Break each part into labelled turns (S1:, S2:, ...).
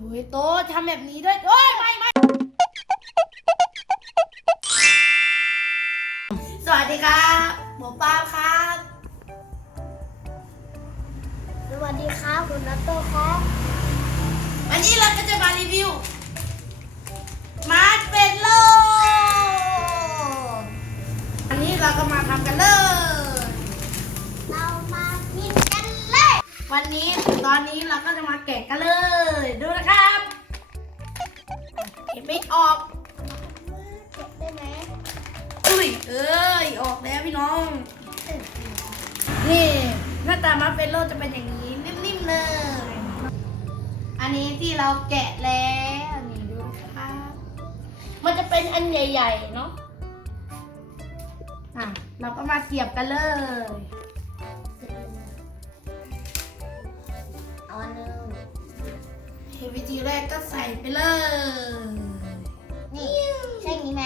S1: โอ้ยโตะทำแบบนี้ด้วยโอ้ยไม่ไม่สวัสดีครับหมอปลาครับ
S2: สวัสดีครับคุณนัตโต้ครับ
S1: วันนี้เราก็จะมารีวิว มาร์เป็นโลอันนี้เราก็มาทำกันเลย วันนี้ตอนนี้เราก็จะมาแกะกันเลย ดูนะครับเห็นไม่ออก
S2: เก็บได้ไหม
S1: อุ้ยเอ้ยออกแล้วพี่น้อง นี่หน้าตามาร์เฟลโลจะเป็นอย่างนี้นิ่มๆเลย อันนี้ที่เราแกะแล้วนี่ดูนะครับ มันจะเป็นอันใหญ่ ๆ เนาะอะเราก็มาเสียบกันเลย วิธีแรกก็ใส่ไปเลย
S2: นี่ใช่นี้ไหม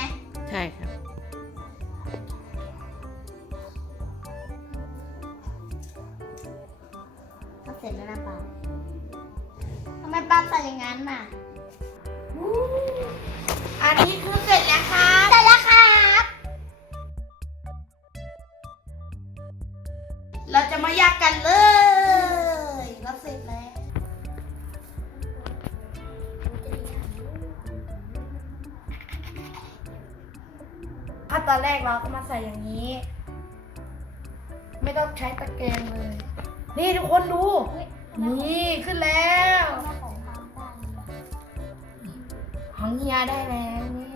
S3: ใช่ครับ
S2: ก็เสร็จแล้วนะปาทำไมปาใส่อย่างนั้นน่ะ
S1: อันนี้ ถ้าตอนแรกเราก็มาใส่อย่างนี้ ไม่ต้องใช้ตะแกรงเลย นี่ทุกคนดู
S2: เฮ้ย
S1: นี่ขึ้นแล้ว
S2: ทำไมของปาได้
S1: ของเฮียได้แล้วนี่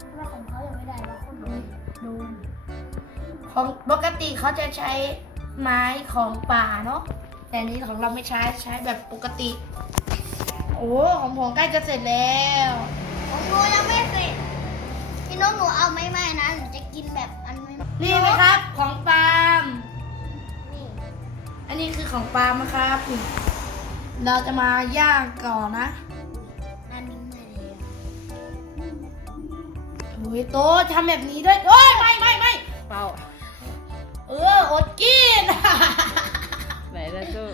S2: ทำไมของเขายังไม่ได้วะคุณดู
S1: ดูของปกติเขาจะใช้ไม้ของป่าเนาะแต่อันนี้ของเราไม่ใช้ใช้แบบปกติ โอ้ของผมใกล้จะเสร็จแล้ว
S2: ของหนูยังไม่เสร็จ พี่น้องหนูเอาไม่ไม่นะหนูจะกินแบบอันไม่
S1: นี่นะครับของปาล์ม
S2: นี่
S1: อันนี้คือของปาล์มนะครับนี่เราจะมาย่างก่อนนะ
S2: อันนี้ไม่เลย
S1: โอ้ยโตะทำแบบนี้ด้วยโอ้ยไม่ไม่ไม่
S3: เป้า
S1: เอออดกิน
S3: ไหนนะเจ้า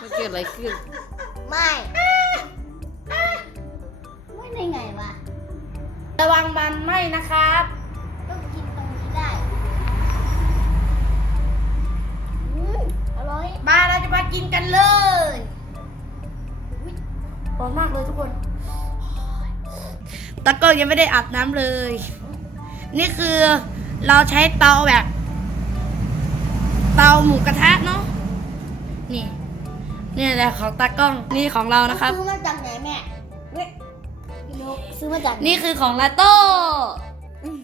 S3: มันเกิดอะไรขึ้น
S2: ไม่ไม่ได้ไงวะ
S1: ระวังมันไหมนะครับ
S2: ต้องกินตรงนี้ได้อืมอร่อย
S1: มาเราจะมากินกันเลยอุ๊ยร้อนมากเลยทุกคนตะกล้องยังไม่ได้อาบน้ำเลย นี่คือเราใช้เตาแบบ เตาหมูกระทะเนาะนี่นี่แหละของตากล้องนี่ของเรานะครับ
S2: ซื้อมาจากไหนแม่เว้ยพี่นก ซื้อมาจากไห
S1: นี่คือของลาโต้อืม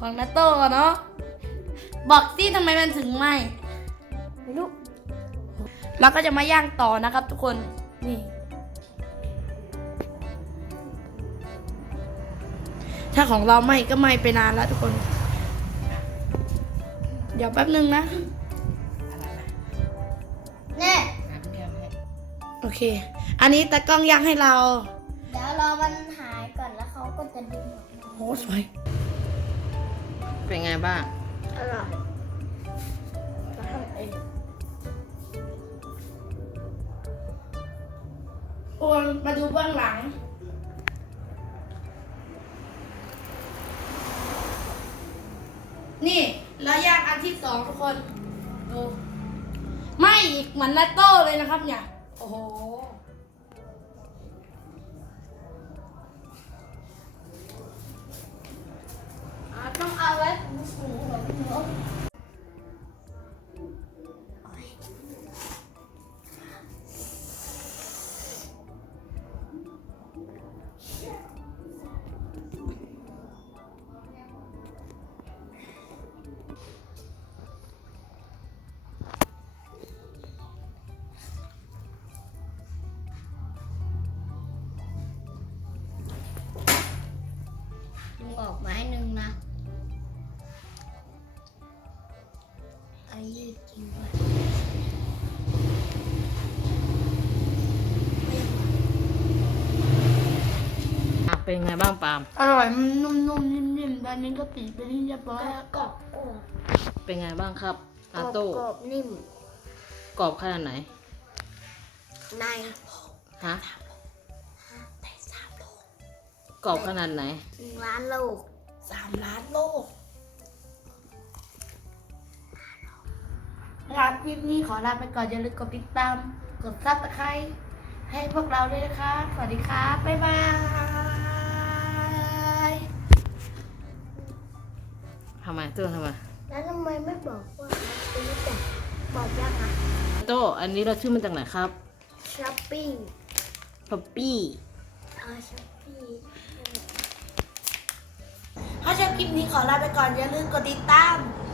S1: ของลาโต้เนาะบอกสิทำไมมันถึงไหม
S2: ไม่รู้
S1: เราก็จะมาย่างต่อนะครับทุกคนนี่ถ้าของเราไหม่ก็ไหม่ไปนานแล้วทุกคน เดี๋ยวแป๊บนึงนะ
S2: แน่
S1: โอเค อันนี้ตากล้องย่างให้เรา
S2: เดี๋ยวรอมันหายก่อนแล้วเขาก็จะดึงออกมา
S1: โอ้สวย
S3: เป็นไงบ้าง
S2: อร่อยเราทำเอง
S1: โอนมาดูเบื้องหลัง นี่เราย่างอันที่สองทุกคน ดู ไม่อีกเหมือนนาโต้เลยนะครับเนี่ย โอ้โห
S2: อันนี้ยืดจริงด้วย
S3: อะเป็นไงบ้างปาล์ม
S1: อร่อยมันนุ่มๆนิ่มๆด้านนี้ก็ปีไปนี่เรียบร้อยแล้ว
S2: กรอบกรอบ
S3: เป็นไงบ้างครับอาโต้
S2: กรอบนิ่ม
S3: กรอบขนาดไหน
S2: ใน
S3: ฮะกรอบขนาดไหน
S2: หนึ่งล้านโลก
S1: สามล้านโลก ลาคลิปนี้ขอลาไปก่อนอย่าลืมกดติดตาม กดซับสไครต์ให้พวกเราด้วยนะคะ สวัสดีครับบ๊ายบาย
S3: ทำไมโจ้ทำไม
S2: แล้วทำไมไม่บอกว่าซื้อจากบอกยังอะ
S3: โจ้อันนี้เราชื่อมาจากไหนครับ
S2: ช้อปปี้
S3: ป๊อปปี้
S2: อ่าช้อปปี้
S1: ถ้าชอบคลิปนี้ขอลาไปก่อนอย่าลืมกดติดตาม
S2: ไลค์
S1: กดซับสไครต์ให้ปาล์ม